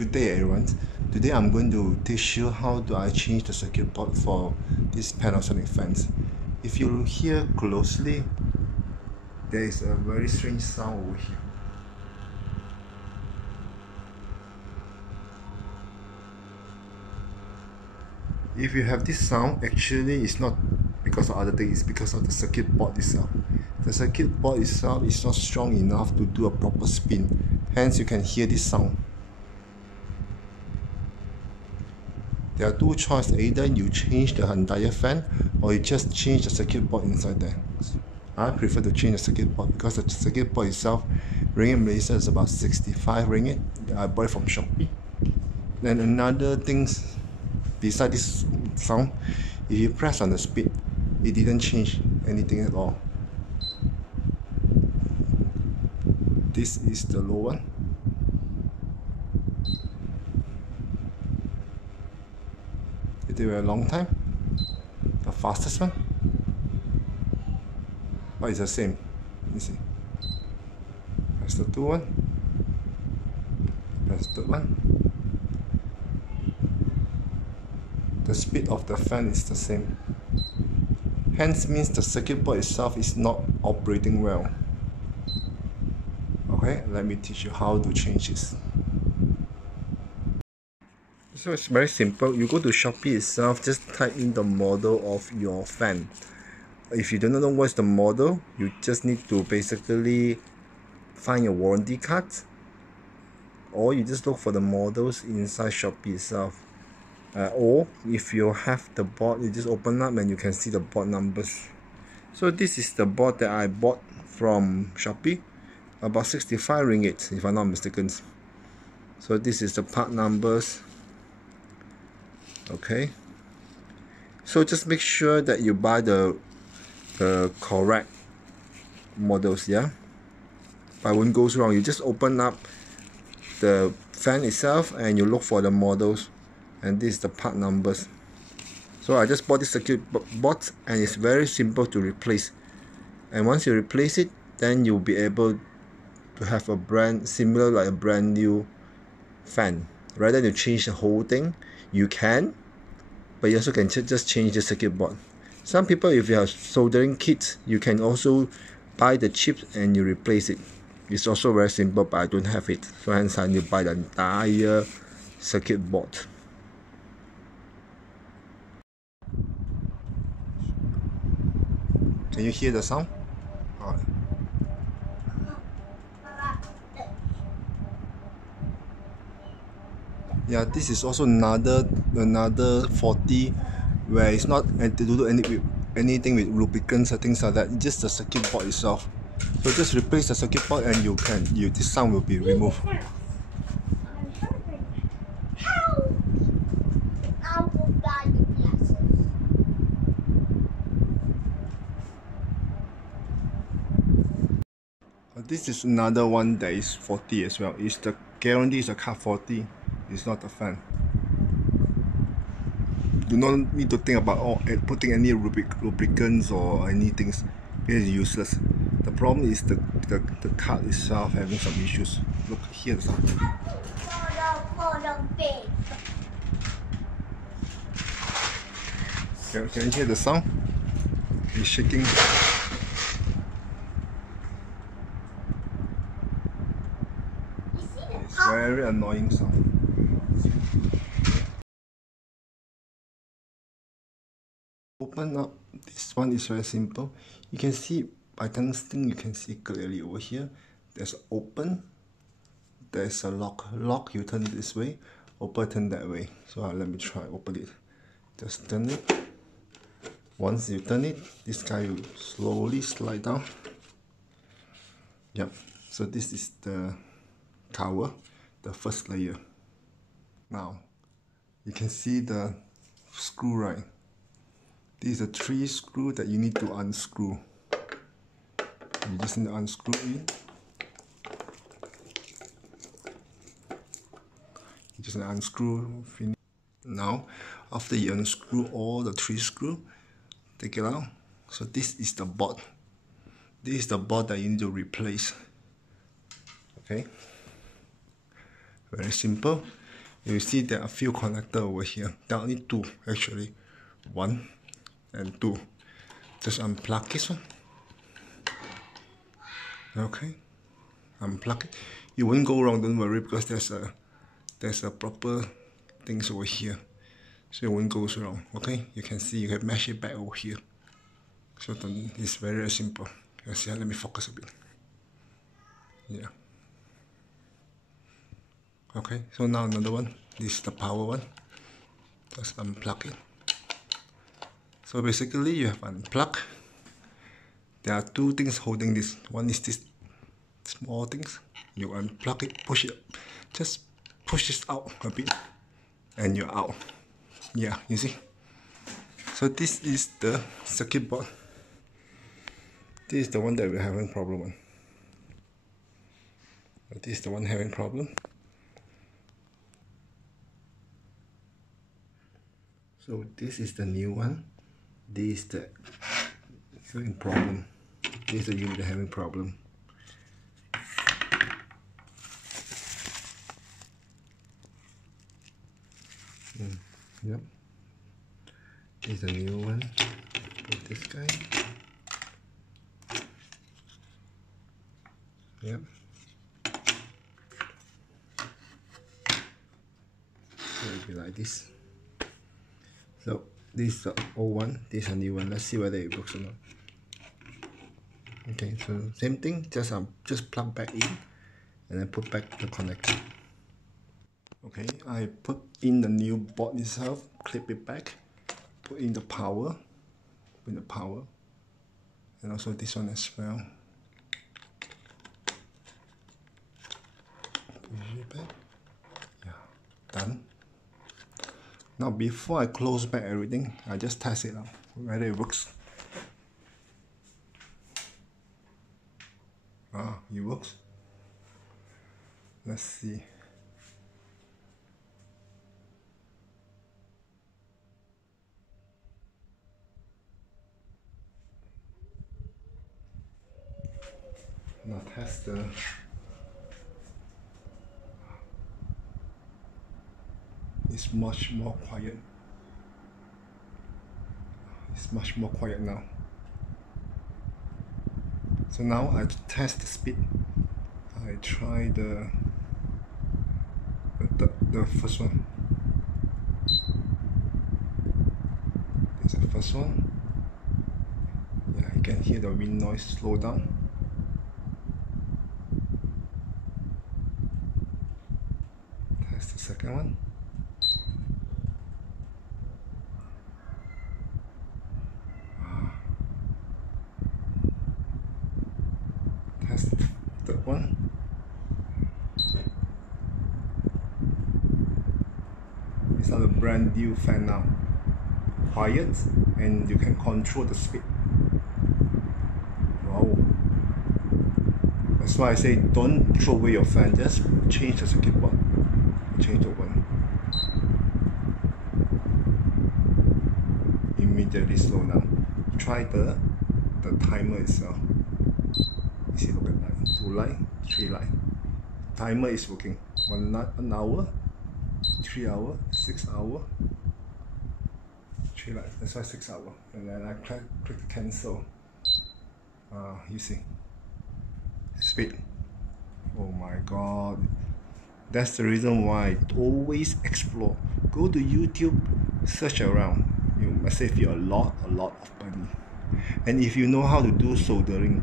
Good day everyone. Today I'm going to teach you how do I change the circuit board for this Panasonic fans. If you hear closely, there is a very strange sound over here. If you have this sound, actually it's not because of other things, it's because of the circuit board itself. The circuit board itself is not strong enough to do a proper spin, hence you can hear this sound. There are two choices, either you change the entire fan or you just change the circuit board inside there. I prefer to change the circuit board because the circuit board itself, ringgit Malaysia is about 65 ringgit. I bought it from Shopee. Then another thing, beside this sound, if you press on the speed, it didn't change anything at all. This is the low one. It took a long time. The fastest one, but it's the same. You see, that's the two one. That's the third one. The speed of the fan is the same. Hence means the circuit board itself is not operating well. Okay, let me teach you how to change this. So it's very simple. You go to Shopee itself, just type in the model of your fan. If you don't know what's the model, you just need to basically find your warranty card, or you just look for the models inside Shopee itself. Or if you have the board, you just open up and you can see the board numbers. So this is the board that I bought from Shopee, about 65 ringgit if I'm not mistaken. So this is the part numbers. Okay, so just make sure that you buy the correct models, yeah. But when it goes wrong, you just open up the fan itself and you look for the models, and this is the part numbers. So I just bought this circuit board and it's very simple to replace, and once you replace it, then you'll be able to have a brand similar like a brand new fan. Rather than change the whole thing, you can, but you also can just change the circuit board. Some people, if you have soldering kits, you can also buy the chips and you replace it. It's also very simple, but I don't have it, so hence I need to buy the entire circuit board. Can you hear the sound? Alright. Yeah, this is also another 40 where it's not to do anything with lubricants or things like that. It's just the circuit board itself. So just replace the circuit board and this sound will be removed. This is another one that is 40 as well. It's the guarantee is a car 40. It's not a fan. Do not need to think about putting any lubricants or anything. It is useless. The problem is the card itself having some issues. Look here. Can you hear the sound? It's shaking. It's very annoying sound. Open up. This one is very simple. You can see by testing, you can see clearly over here. There's open. There's a lock. Lock, you turn it this way. Open, turn that way. So let me try open it. Just turn it. Once you turn it, this guy will slowly slide down. Yep. So this is the cover, the first layer. Now you can see the screw, right? These are 3 screws that you need to unscrew. You just need to unscrew it. You just unscrew, finish. Now, after you unscrew all the 3 screws, take it out. So this is the board. This is the board that you need to replace. Okay. Very simple. You see there are a few connectors over here. There are only two actually, 1 and 2. Just unplug this one. Okay, unplug it. You won't go wrong, don't worry, because there's a proper things over here, so it won't go wrong. Okay, you can see you can mesh it back over here. So it's very simple. You see, let me focus a bit. Yeah. Okay, so now another one. This is the power one. Just unplug it. So basically you have unplug. There are two things holding this. One is this small things. You unplug it, push it, just push this out a bit, and you're out. Yeah, you see. So this is the circuit board. This is the one that we're having problem on. This is the one having problem. So this is the new one. This is the having problem. This is the unit having problem. Yep. This is the new one. Put this guy. Yep. So it'll be like this. So this is the old one, this is a new one. Let's see whether it works or not. Okay, so same thing, just plug back in and then put back the connector. Okay, I put in the new board itself, clip it back, put in the power, and also this one as well. Push it back. Yeah, done. Now before I close back everything, I just test it out, whether it works. Ah, it works. Let's see. Now test the it's much more quiet. It's much more quiet now. So now I test the speed. I try the first one. This is the first one. Yeah, you can hear the wind noise slow down. Test the second one. Test the third one. These are the brand new fan now. Quiet, and you can control the speed. Wow. That's why I say don't throw away your fan, just change the circuit board. Change the one. Immediately slow down. Try the timer itself. You see, look at that. 2 light, 3 light. Timer is working. 1 hour, 3 hour, 6 hour. 3 lights, that's why 6 hours. And then I click cancel. You see. Speed. Oh my god. That's the reason why I always explore. Go to YouTube, search around. You must save you a lot of money. And if you know how to do soldering,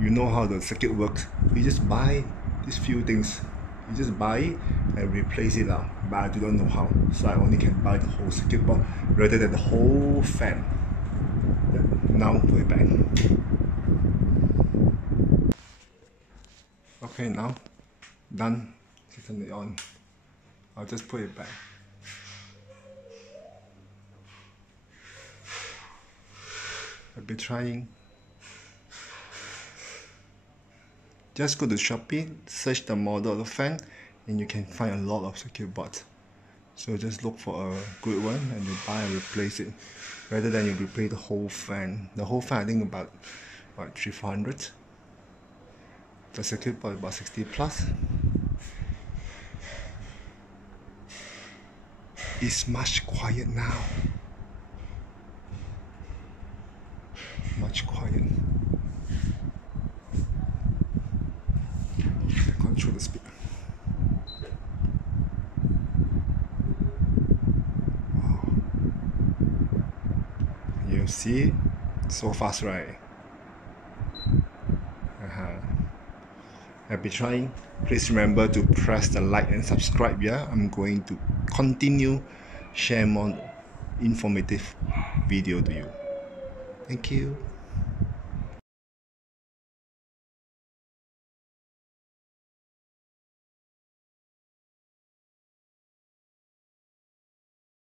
you know how the circuit works, you just buy these few things. You just buy it and replace it out. But I don't know how, so I only can buy the whole circuit board rather than the whole fan. Now put it back. Okay, now done. Turn it on. I'll just put it back. I'll be trying. Just go to Shopee, search the model of the fan, and you can find a lot of circuit boards. So just look for a good one and you buy and replace it, rather than you replace the whole fan. The whole fan I think about what, 300. The circuit board about 60 plus. It's much quiet now. Much quiet. Control the speed. Wow. You see? So fast, right? I'll be trying. Please remember to press the like and subscribe. Yeah, I'm going to continue share more informative video to you. Thank you.